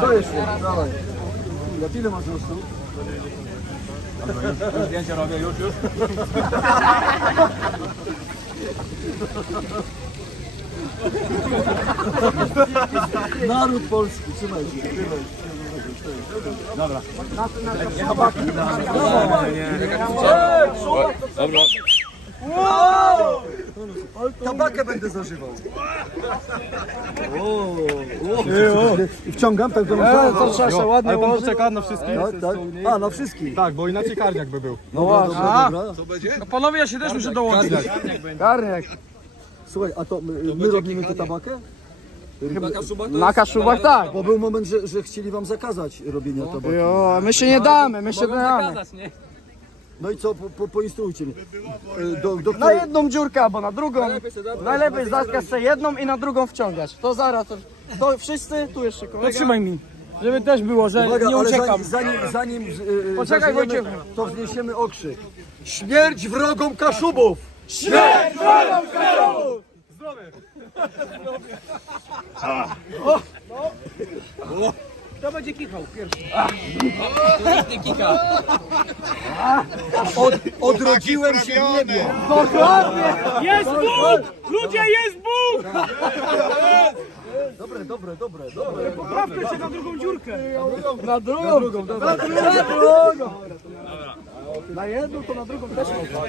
Dajesz się, dawaj. Jak ile masz wzrostu? Zdjęcia robię już, już. Naród polski, trzymaj się, trzymaj się. Dobra. Tabakę będę zażywał. I wciągam tak do nosa? To trzeba się ładnie Ale pan ułożyć. poczeka na wszystkich? Tak, tak. A, na wszystkich. Tak, bo inaczej karniak by był. No właśnie. Dobra, dobra. No panowie, ja się też muszę dołączyć. Garnek. Słuchaj, a to my, my robimy tę tabakę? Na kaszubach tak. Bo był moment, że, że chcieli wam zakazać robienia tabaki. Jo, my się nie damy, my się damy. No i co, po, po, poinstruujcie mnie. E, Do, do Na której... jedną dziurkę albo na drugą. Najlepiej zatkać sobie jedną i na drugą wciągać. To zaraz, to, to wszyscy, tu jeszcze kolega. Trzymaj mi, żeby też było, że Uwaga, nie ale uciekam. zanim, zanim, zanim e, Poczekaj, zaczniemy, Wojciech. to wzniesiemy okrzyk. Śmierć wrogom Kaszubów! Kto będzie kichał pierwszy? Od, odrodziłem się w niebie! Jest Bóg! Ludzie, jest Bóg! Dobre, dobre, dobre, dobre. Poprawmy się na drugą dziurkę. Na drugą. Na drugą, dobra. Na drugą. Na jedną to na drugą też można.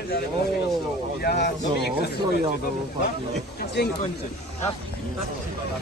No, ostro jadą, chłopaki. Dzień kończy.